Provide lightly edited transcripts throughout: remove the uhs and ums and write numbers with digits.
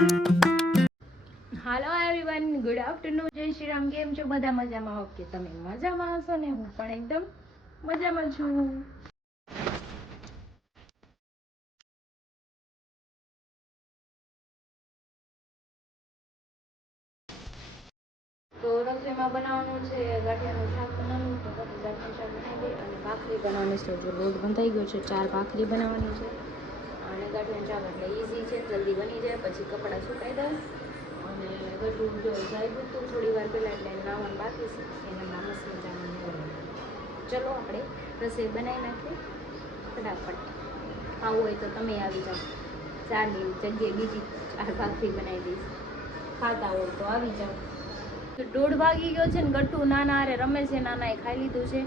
હાલો everyone, good afternoon, જય શ્રી રામ. કેમ છો બધા? મજામાં હો કે તમે મજામાં હશો ને? હું પણ એકદમ મજામાં છું. તો રસોઈમાં બનાવવાનું છે ગાંઠિયાનું શાક બનાવવાનું, તો ગાંઠિયાનું શાક બનાવી દઈએ અને ભાખરી બનાવવાની છે. જો લોટ બંધાઈ ગયો છે, 4 ભાખરી બનાવવાની છે અને ગાંઠિયાનું શાક એટલે ઇઝી છે, જલ્દી બની જાય. પછી કપડાં સુકાઈ દઉં અને ગટું જો જાય તો થોડી વાર પહેલાં એટલે નાવાનું બાકી છે, એના મસ્ત મજાનું. ચલો આપણે રસોઈ બનાવી નાખીએ ફટાફટ. ખાવું હોય તો તમે આવી જાઓ, 4ની જગ્યાએ બીજી 4 ભાખરી બનાવી દઈશ. ખાતા હોય તો આવી જાઓ. તો 1:30 વાગી ગયો છે ને ગટ્ટુ નાના હારે રમે છે. નાનાએ ખાઈ લીધું છે,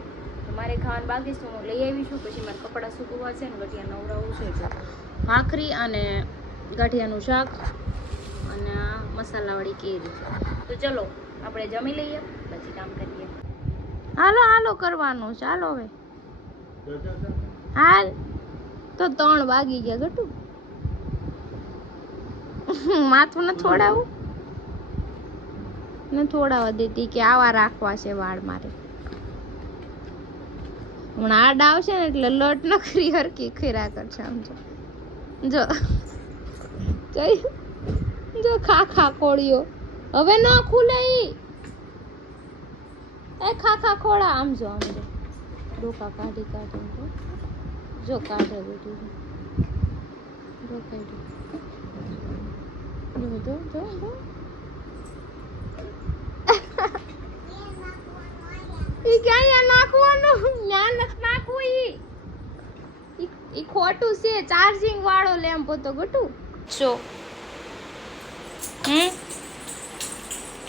તો મારે ખાવાનું બાકી છે. હું લઈ આવીશું, પછી મારે કપડાં સૂકવવા છે ને ગઠિયા નવડાવવું છે. એટલે ભાખરી અને ગાંઠિયાનું શાક અને આ મસાલાવાળી કેરી. તો ચલો આપણે જમી લઈએ, પછી કામ કરીએ. હાલો હાલો કરવાનું, ચાલો હવે. હાલ તો 3 વાગી ગયા ગટુ. માથું ન થોડાવું ને થોડાવા દેતી કે આવા રાખવા છે વાળ મારે. હમણાં આડ આવશે ને એટલે લટ નખરી હરકી ખીરા કરશે. આમ જો જો ખાખા કોળીઓ હવે ન ખુલે ઈ. એ ખાખા ખોળા આમ જો ડોકા કાઢી કાઢી જો કાઢે બધું. જો કાઢી જો જો જો ઈ ક્યાં નાખવાનું? ન્યા નખ નાખવું ઈ ખોટું છે. ચાર્જિંગ વાળો લેમ્પ હતો ગટુ. સો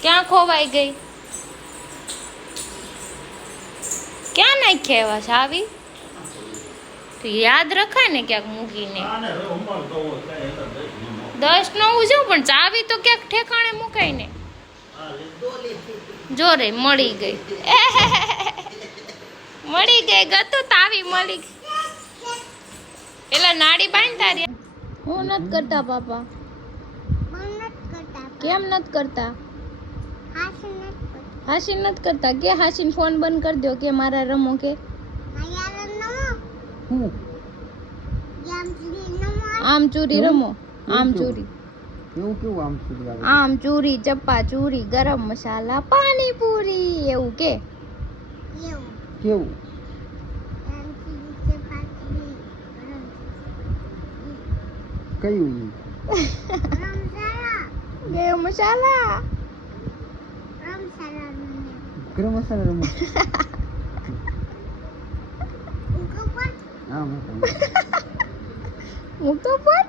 ક્યાં ખોવાઈ ગઈ? ક્યાં નાખ્યા એવા છે આવી? તો યાદ રખાય ને ક્યાંક મૂકીને. 10 નો હું જાઉં પણ ચાવી તો ક્યાંક ઠેકાણે મુકાય ને. જો રે મળી ગઈ. મળી ગઈ ગતું તાવી મળી ગઈ. પેલા નાડી બાંધ તારી. હું નથી કરતા પાપા. કેમ નથી કરતા? હાસી નથી કરતા કે હાસીન ફોન બંધ કરી દો કે મારા રમો કે આમ ચોરી રમો. આમ ચોરી આમ ચોરી ચપ્પા ચોરી ગરમ મસાલા પાણીપુરી એવું કે કેવું? કયું? ગરમ મસાલા ગરમ મસાલા રમો. મૂકો પર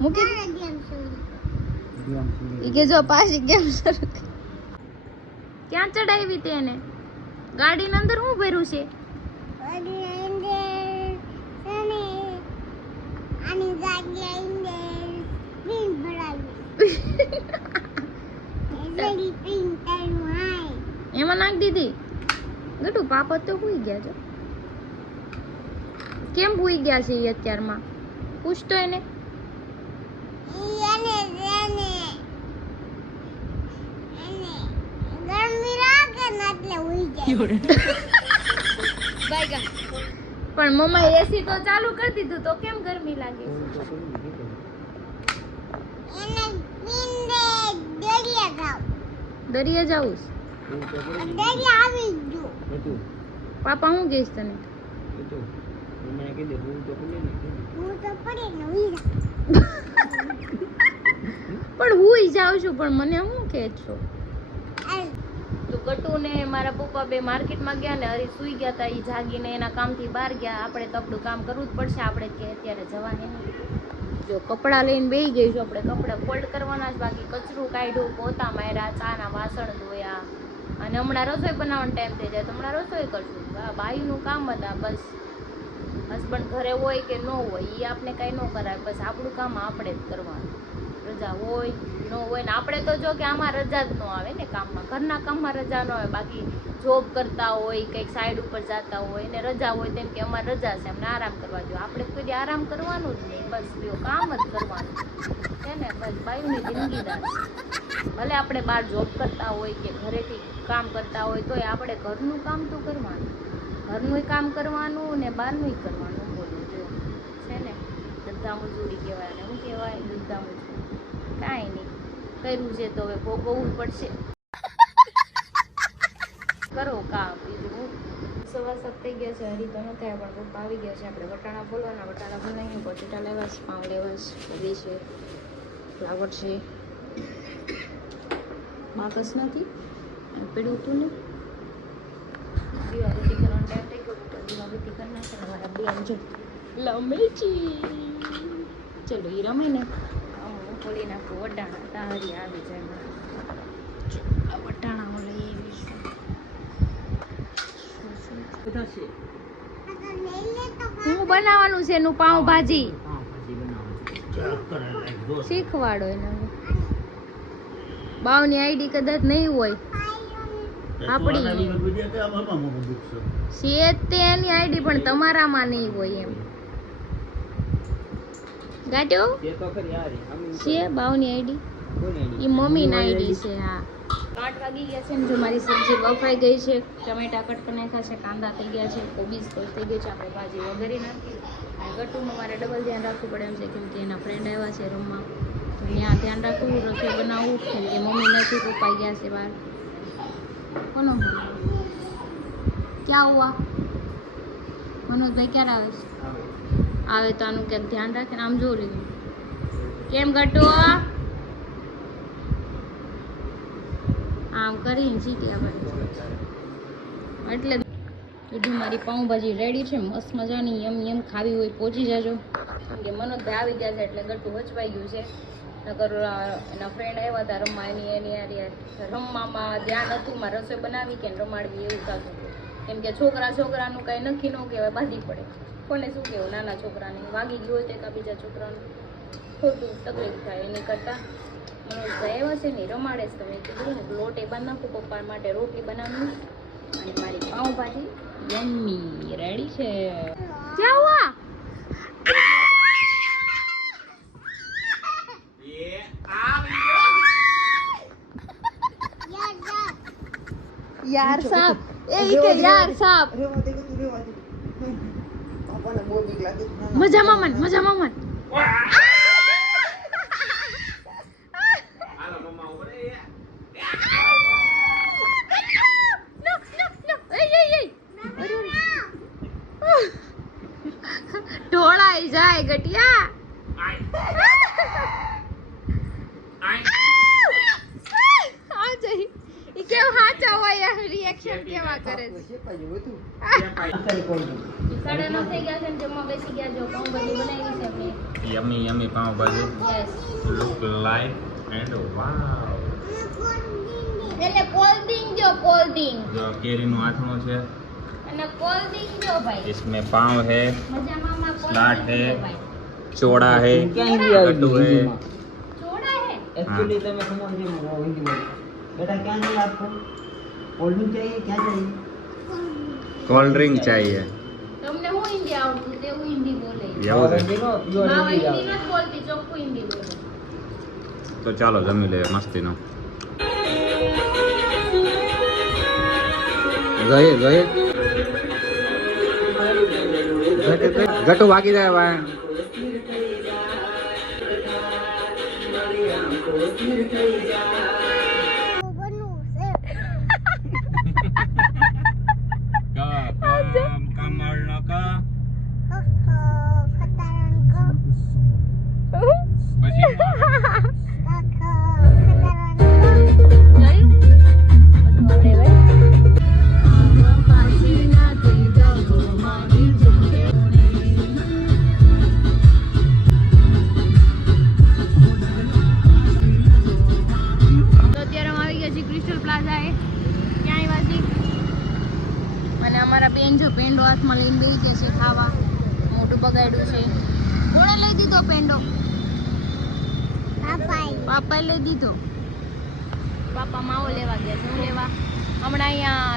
મૂકી કે જો પાછી ગેમ શરૂ. ક્યાં ચડાવી તેને? ગાડીની અંદર શું ભર્યું છે? એમાં નાખ દીધી ગટુ. પાપા તો ભૂઈ ગયા છો. કેમ ભૂઈ ગયા છે એ અત્યારમાં? પૂછતો એને. પણ મમ્મા એસી તો ચાલુ કરી દીધું તો કેમ ગરમી લાગે? દરિયા જાઉં? પાપા હું કહીશ તને? પણ હુંય જાઉં છું, પણ મને શું કહે છો? તો ગટુ ને મારા પપ્પા બે માર્કેટમાં ગયા ને હરી સુઈ ગયા હતા. એ જાગીને એના કામથી બહાર ગયા. આપણે તો આપણું કામ કરવું જ પડશે. આપણે કે અત્યારે જવાની નહીં. જો કપડાં લઈને બેસી ગઈ છું. આપણે કપડાં ફોલ્ડ કરવાના જ બાકી. કચરું કાઢ્યું, પોતા માર્યા, ચાના વાસણ ધોયા અને હમણાં રસોઈ બનાવવાનો ટાઈમ થઈ જાય તો હમણાં રસોઈ કરશું. બાઈનું કામ હતા બસ. હસબન્ડ ઘરે હોય કે ન હોય એ આપણે કાંઈ ન કરાય. બસ આપણું કામ આપણે જ કરવાનું. રજા હોય ન હોય ને આપણે તો જો કે આમાં રજા જ ન આવે ને કામમાં. ઘરના કામમાં રજા ન આવે. બાકી જોબ કરતા હોય, કંઈક સાઈડ ઉપર જતા હોય ને રજા હોય તેમ કે અમારે રજા છે, અમને આરામ કરવા જોઈએ. આપણે કોઈ આરામ કરવાનું જ નહીં, બસ કામ જ કરવાનું છે ને. બાયુની જિંદગીદાર ભલે આપણે બહાર જોબ કરતા હોય કે ઘરેથી કામ કરતા હોય તોય આપણે ઘરનું કામ તો કરવાનું, ઘરનું કામ કરવાનું ને બહારનું કરવાનું. બોલું જો છે ને ધંધા મજૂરી કહેવાય અને શું કહેવાય ધંધા મજૂરી. કાંઈ નહીં કર્યું છે તો હવે ભોગવવું પડશે. કરો કામ બીજું હું. સવા 7 થઈ ગયા છે, હરી તો ન થાય પણ પપ્પા આવી ગયા છે. આપણે વટાણા ફોલવાના, વટાણા બનાવીએ, બટેટા લેવા છે, પાઉં લેવા છે, કોબી છે, ફ્લાવર છે, બાકસ નથી અને પેલું હતું ને દીવાબત્તી કરવાનો ટાઈમ થઈ ગયો. દીવાબત્તી કરી નાખે ને મારા બેન જો લમેચી. ચલો એ રમે ને હું ખોલી નાખું વટાણા. તારી આવી જાય આ વટાણા હું લઈ આવીશું. હું બનાવવાનું છે એનું પાઉંભાજી શીખવાડો એને. બાવની આઈડી કદાચ નહીં હોય આપણી છે તેની આઈડી પણ તમારામાં નહીં હોય એમ. ગાટો છે બાવની આઈડી એ મમ્મીની આઈડી છે. હા 8 વાગી ગયા છે ને જો મારી સબ્જી બફાઈ ગઈ છે, ટમેટા કટ કરી નાખ્યા છે, કાંદા થઈ ગયા છે, કોબીજ કટ થઈ ગઈ છે. આપણે ભાજી વઘારી નાખી અને ગટુનું મારે ડબલ ધ્યાન રાખવું પડે એમ છે કેમ કે એના ફ્રેન્ડ આવ્યા છે રમવા તો ત્યાં ધ્યાન રાખવું, રસોઈ બનાવવું કેમ કે મમ્મી નથી, પપ્પા ગયા છે બહાર. કોનો ક્યાં હુઆ મનોજભાઈ ક્યારે આવે છે? આવે તો આનું ક્યાંક ધ્યાન રાખીને આમ જોઈ લીધું કેમ ગટુ આમ કરીને સીટી આપણે એટલે કીધું મારી પાઉંભાજી રેડી છે મસ્ત મજાની. એમ ખાવી હોય પહોંચી જાજો કેમ કે મનોજભાઈ આવી ગયા છે એટલે ગટુ વચવાઈ ગયું છે. નકર એના ફ્રેન્ડ આવ્યા હતા રમવા, એની રમવામાં ધ્યાન હતું મારે રસોઈ બનાવી કે રમાડવી એવું થતું હતું કેમ કે છોકરાનું કાંઈ નક્કી ન કહેવાય, બાંધી પડે. કોને શું કહેવું, નાના છોકરાને વાગી ગયું હોય તો એકા બીજા છોકરાનું ખોટું તકલીફ થાય. એની કરતાં મનોજભાઈ આવ્યા છે ને રમાડે છે. તમે કીધું ને લોટ એ બાંધી નાખું, પપ્પા માટે રોટલી બનાવી અને મારી પાઉંભાજી યમ્મી રેડી છે. ક્યાં હુઆ यार साहब यार साहब मजा मामन ઢોળાઈ જાય ગટિયા. કેમ હાચા હોય રિએક્શન કેવા કરે છે. 9:30 થઈ ગયા છે ને જમવા બેસી ગયા. જો પાઉંભાજી બનાવી છે આપણે. Yummy pav bhaji. Yes look like and wow. એટલે કોલ્ડિંગ જો કેરીનું આથણું છે અને કોલ્ડિંગ જો ભાઈ. इसमें पाव है, મજામાં सलाद है, चोड़ा है, लड्डू है. ચોડા હે एक्चुअली तो मैं समझ नहीं रहा हूँ हिंदी में बेटा क्या चाहिए आपको कोल्ड ड्रिंक चाहिए क्या चाहिए कोल्ड ड्रिंक चाहिए. તમને હું હિન્દી આવડતું તેવું હિન્દી બોલે. એવું છે प्योर માવા हिंदी હિન્દી નથી બોલતી, ચોખ્ખું હિન્દી બોલે. તો ચાલો જમી લઈએ મસ્તીનો. જોઈએ ગટુ વાગી જાય ભાઈ. પેંડો હાથમાં લઈને બેસી ગયા છે ખાવા. મોઢું બગાડ્યું છે. કોણે લઈ દીધો પેંડો? પાપાએ લઈ દીધો. પાપા માવો લેવા ગયા છે. હું લેવા હમણાં અહીંયા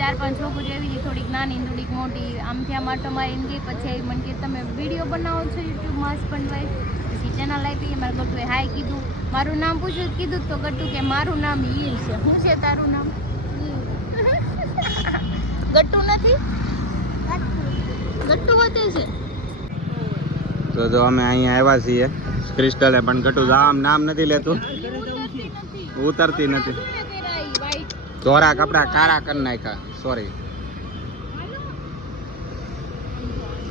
4-5 છોકરીઓ એવી થોડીક નાની થોડીક મોટી આમથી આમ આટો મારીને ગઈ. પછી મને કે તમે વિડીયો બનાવો છો યુટ્યુબમાં હસબન્ડ વાઈફ? પછી ચેનલ આપી. મારા ગટુએ હાય કીધું, મારું નામ પૂછ્યું તો કીધું તો ગટુ કે મારું નામ ઈલ છે. શું છે તારું નામ? ગટ્ટુ નથી, ગટ્ટુ હોતે છે. તો જો અમે અહીંયા આવ્યા છીએ ક્રિસ્ટલે પણ ગટુ આમ નામ નથી લેતું, ઉતરતી નથી. ધોરા કપડા કાળા કરી નાખ્યા, સોરી.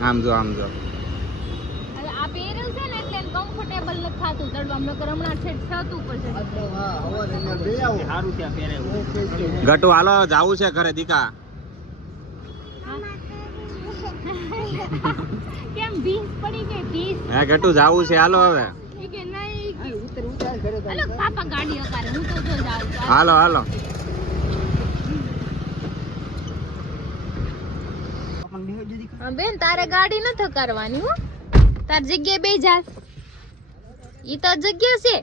આમ જો આ પહેરેલું છે ને એટલે કમ્ફર્ટેબલ નથી થાતું ચડવામાં, નકર હમણાં છેક છત ઉપર ચડી. ગટુ હાલો જાવું છે ઘરે દીકા. કેમ ભીંસ પડી ગઈ? ભીંસ હે ગટુ જાવું છે, હાલો હવે. ઈ કે નહીં હાલો પાપા ગાડી હકારે, હું તો જો જાઉં છું. હાલો હાલો. હા બેન, તારે ગાડી નથી હકારવાની હો, તાર જગ્યાએ બે જા. ઈ તો જગ્યા છે.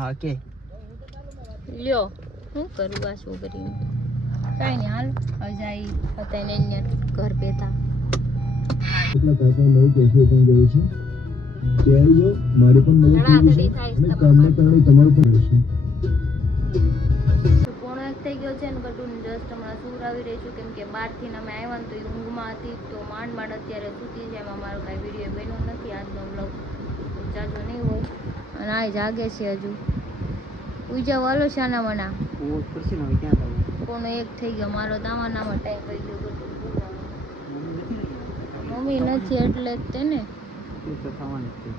હા કે લ્યો હું કરું આ છોકરીને? કાઈ નહીં, હાલ હવે જાય પતાઈને અહીંયા ઘર બેઠા. એટલા કાકા નવું કેફે પણ ગયું છે, ત્યાં જો મારી પણ મદદ ધડાધડી થઈ થાય છે છે અને કામના કારણે તમારું પણ રહેશે. તો પોણો એક થઈ ગયો છે ને ગટુને જસ્ટ હમણાં સુવડાવી રહી છું, કેમ કે બહારથી અમે આવ્યા ને તો એ ઊંઘમાં હતી, તો માંડ માંડ અત્યારે સૂતી છે. એમાં મારો કાંઈ વિડીયો બન્યો નથી, આજનો બ્લોગ જાજો નહીં હોય. અને આ જાગે છે હજુ. ઉઈ જાવ હાલો શાના મના. હું ખુરશી નો ક્યાં જાવ? પોણો એક થઈ ગયો, મારો દાવાનામાં ટાઈમ પડી ગયો. મમ્મી નથી એટલે જ તેને. તો થવાનું જ છે.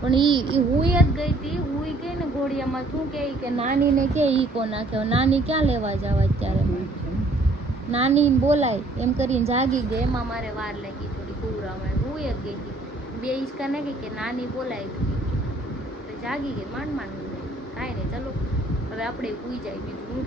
પણ ઈ હુંય જ ગઈ હતી, હુંય ગઈ ને ઘોડિયામાં શું કે નાની ને કે ઈ કો નાખ્યો. નાની ક્યાં લેવા જાવ અત્યારે? નાની બોલાય એમ કરીને જાગી ગઈ, એમાં મારે વાર લાગી થોડી કુવરામાં. હુંય જ ગઈ હતી, બે ઈસકા નાખી કે નાની બોલાય તો જાગી ગઈ માંડ માંડ. કાંઈ નહીં, ચલો હવે આપણે કૂઈ જાય, બીજું હું